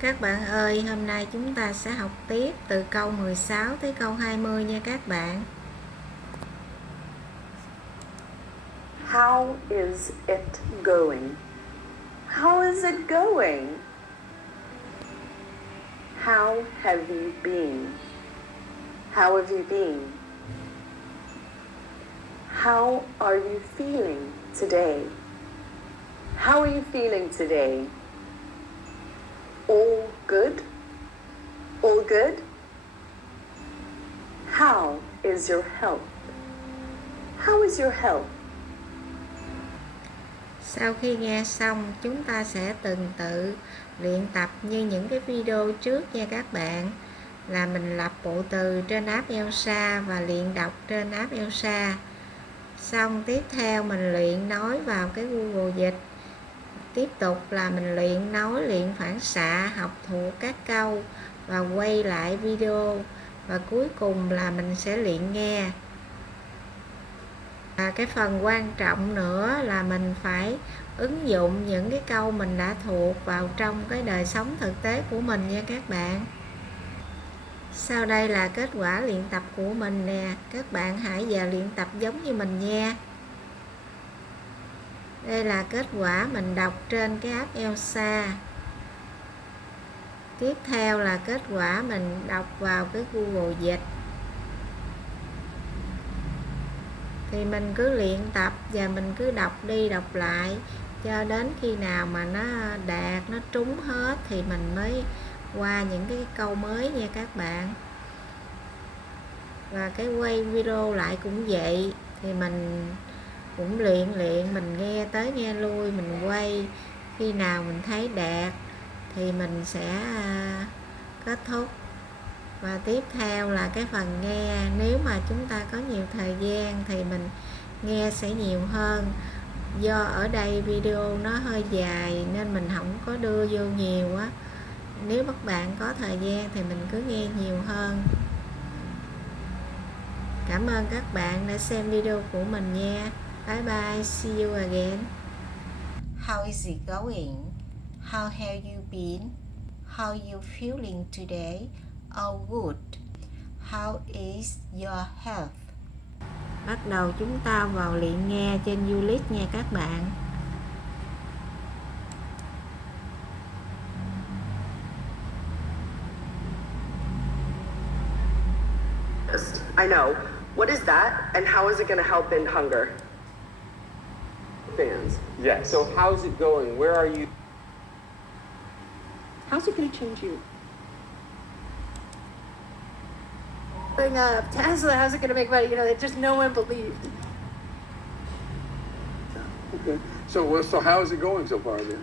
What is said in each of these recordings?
Các bạn ơi, hôm nay chúng ta sẽ học tiếp từ câu 16 tới câu 20 nha các bạn. How is it going? How is it going? How have you been? How have you been? How are you feeling today? How are you feeling today? All good? All good? How is your health? How is your health? Sau khi nghe xong, chúng ta sẽ tuần tự luyện tập như những cái video trước nha các bạn. Là mình lập bộ từ trên app Elsa và luyện đọc trên app Elsa. Xong tiếp theo mình luyện nói vào cái Google Dịch. Tiếp tục là mình luyện nói, luyện phản xạ, học thuộc các câu và quay lại video. Và cuối cùng là mình sẽ luyện nghe. Cái phần quan trọng nữa là mình phải ứng dụng những cái câu mình đã thuộc vào trong cái đời sống thực tế của mình nha các bạn. Sau đây là kết quả luyện tập của mình nè. Các bạn hãy vào luyện tập giống như mình nha. Đây là kết quả mình đọc trên cái app Elsa. Tiếp theo là kết quả mình đọc vào cái Google Dịch. Thì mình cứ luyện tập và mình cứ đọc đi đọc lại cho đến khi nào mà nó đạt, nó trúng hết thì mình mới qua những cái câu mới nha các bạn. Và cái quay video lại cũng vậy, thì mình cũng luyện mình nghe tới nghe lui, mình quay khi nào mình thấy đạt thì mình sẽ kết thúc. Và tiếp theo là cái phần nghe. Nếu mà chúng ta có nhiều thời gian thì mình nghe sẽ nhiều hơn. Do ở đây video nó hơi dài nên mình không có đưa vô nhiều á. Nếu các bạn có thời gian thì mình cứ nghe nhiều hơn. Cảm ơn các bạn đã xem video của mình nha. Bye bye, see you again. How is it going? How have you been? How you feeling today? Oh, good. How is your health? Bắt đầu chúng ta vào luyện nghe trên Ulit nha các bạn. I know. What is that, and how is it going to help in hunger? Fans. Yeah. So how's it going? Where are you? How's it going to change you? Tesla, how's it going to make money? You know, that just no one believed. Okay. So how is it going so far then?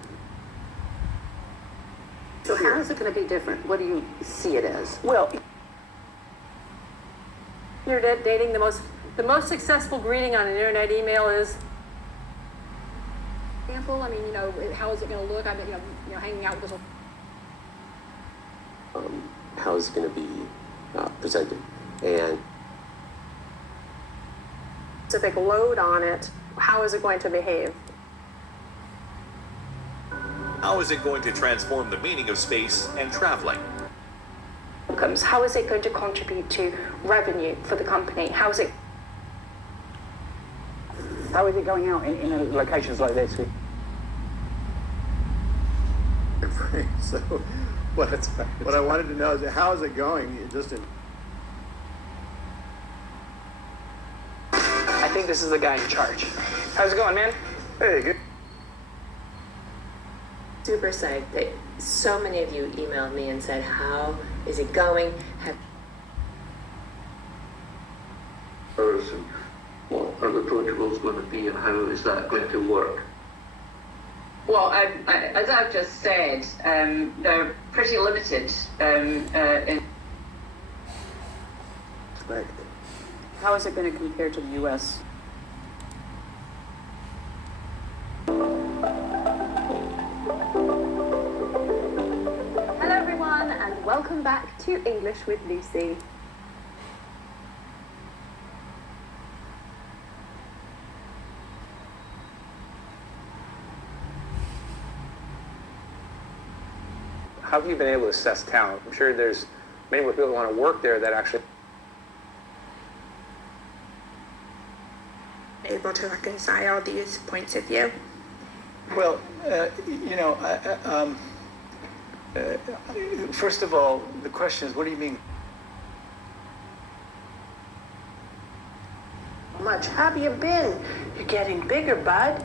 So how is it going to be different? What do you see it as? Well, Internet dating, the most successful greeting on an internet email is example. I mean, you know, how is it going to look? I mean, you know, hanging out with this. How is it going to be presented? And specific load on it, how is it going to behave? How is it going to transform the meaning of space and traveling? Outcomes. How is it going to contribute to revenue for the company? How is it going out in locations like this? So what I wanted to know is how is it going? I think this is the guy in charge. How's it going, man? Hey, good. Super psyched that so many of you emailed me and said, how is it going? What are the protocols going to be and how is that going to work? Well, as I've just said, they're pretty limited in How is it going to compare to the U.S.? Hello everyone and welcome back to English with Lucy. how have you been able to assess talent? I'm sure there's many more people who want to work there that actually able to reconcile these points of view. Well, first of all, the question is, what do you mean? How much have you been? You're getting bigger, bud.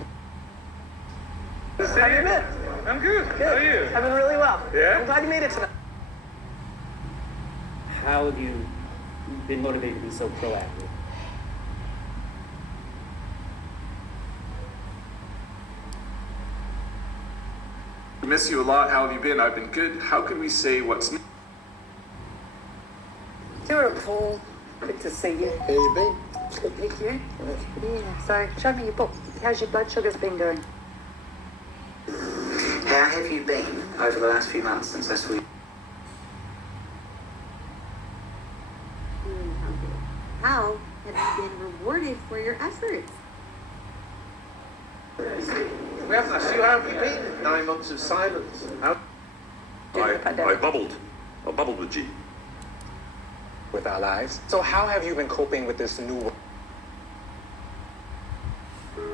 How have you been? I'm good. How are you? I've been really well. Yeah? I'm glad you made it tonight. How have you been motivated to be so proactive? Miss you a lot. How have you been? I've been good. How can we say what's new? Beautiful. Good to see you. How you been? Good, thank you. Yeah, so show me your book. How's your blood sugars been doing? How have you been over the last few months since I saw you? How have you been rewarded for your efforts? We haven't asked you, how have you been? 9 months of silence. How? I bubbled. I bubbled with G. with our lives. So how have you been coping with this new world?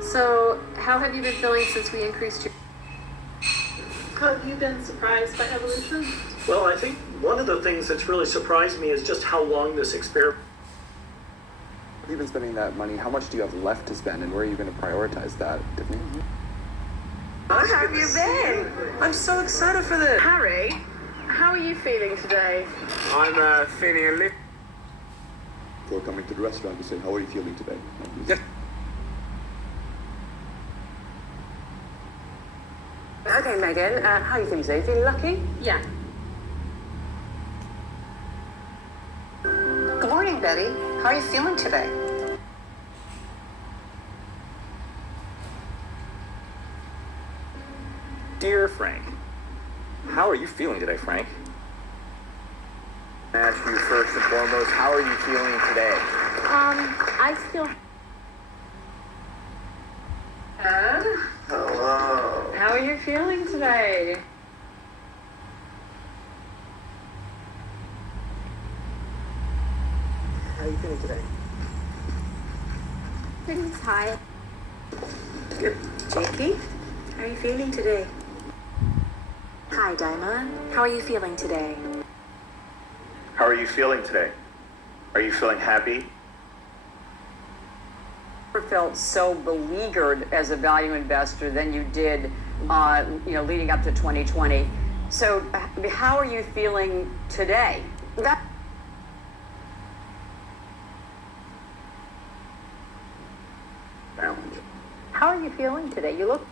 So, how have you been feeling since we increased your... Have you been surprised by evolution? Well, I think one of the things that's really surprised me is just how long this experiment. Have you been spending that money? How much do you have left to spend, and where are you going to prioritize that, Tiffany? How have you been? I'm so excited for this. Harry, how are you feeling today? I'm feeling a little... Before coming to the restaurant, you said, how are you feeling today? Yes. Okay, Megan, how are you feeling today? Feeling lucky? Yeah. Good morning, Betty. How are you feeling today? Dear Frank, how are you feeling today, Frank? Ask you first and foremost, how are you feeling today? I still... Hello. How are you feeling today? How are you feeling today? Pretty tired. Good. Jackie, how are you feeling today? Hi, Dinah. How are you feeling today? How are you feeling today? Are you feeling happy? Never felt so beleaguered as a value investor than you did, leading up to 2020. So, how are you feeling today? How are you feeling today? You look...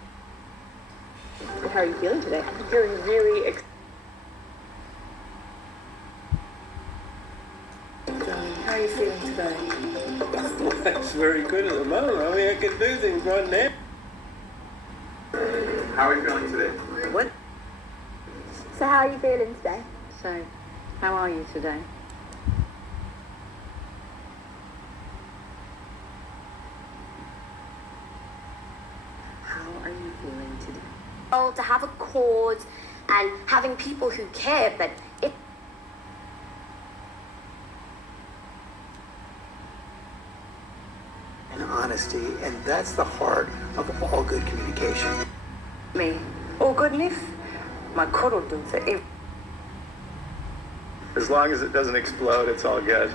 How are you feeling today? I'm feeling really How are you feeling today? That's very good at the moment. I mean, I can do things right now. How are you feeling today? What? So how are you feeling today? So, how are you today? How are you feeling today? Oh, to have a cause and having people who care, but it... And honesty, and that's the heart of all good communication. Me. Oh, good enough. My cuddle do it. As long as it doesn't explode, it's all good.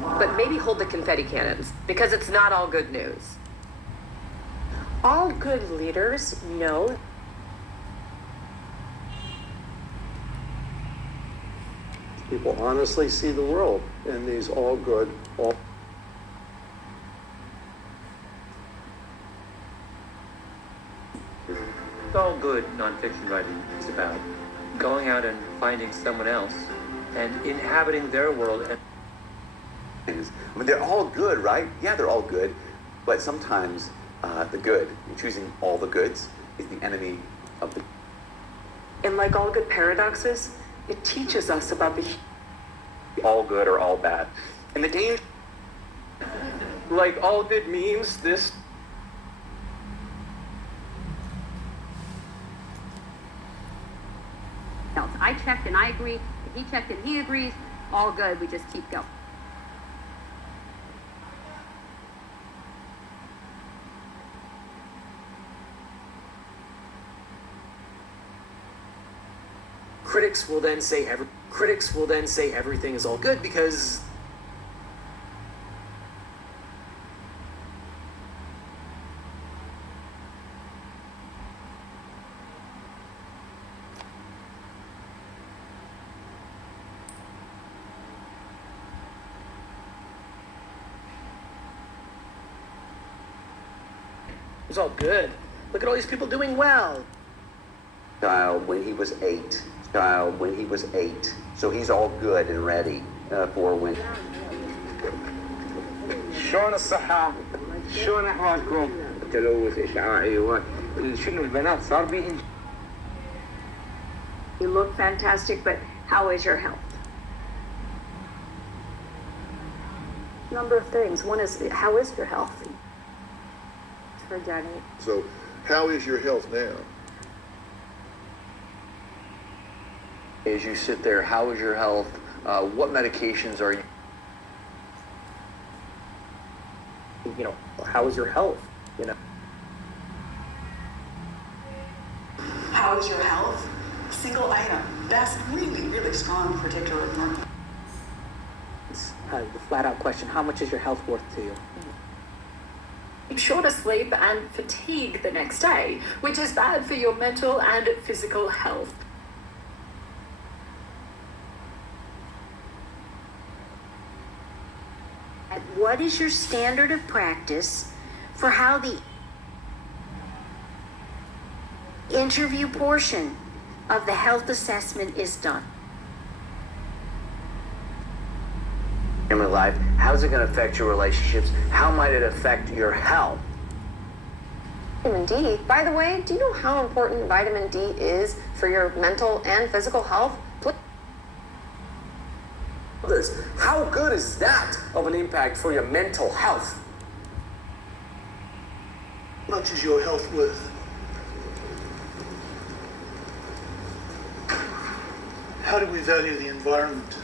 But maybe hold the confetti cannons, because it's not all good news. All good leaders know People honestly see the world in these all good, all... It's all good nonfiction writing is about going out and finding someone else and inhabiting their world. And I mean, they're all good, right? Yeah, they're all good, but sometimes the good, choosing all the goods, is the enemy of the... And like all good paradoxes, it teaches us about the All good or all bad. And the danger... like all good memes, this I checked and I agree. He checked and he agrees. All good. We just keep going. Critics will then say everything is all good because it was all good. Look at all these people doing well. Child when he was 8. Child when he was 8. So he's all good and ready for when. شلون الصحة؟ شلون أحوالكم؟ تلوث إشعاعي شنو البنات صار بيهن. You look fantastic, but how is your health? Number of things. One is, how is your health? For Jenny. So, how is your health now? As you sit there, how is your health? What medications are you? You know, how is your health? You know. How is your health? Single item. That's really, really strong particular number. It's the flat-out question: how much is your health worth to you? Shorter sleep and fatigue the next day, which is bad for your mental and physical health. What is your standard of practice for how the interview portion of the health assessment is done? In your life, how's it going to affect your relationships? How might it affect your health? Vitamin D. By the way, do you know how important vitamin D is for your mental and physical health? How good is that of an impact for your mental health? How much is your health worth? How do we value the environment?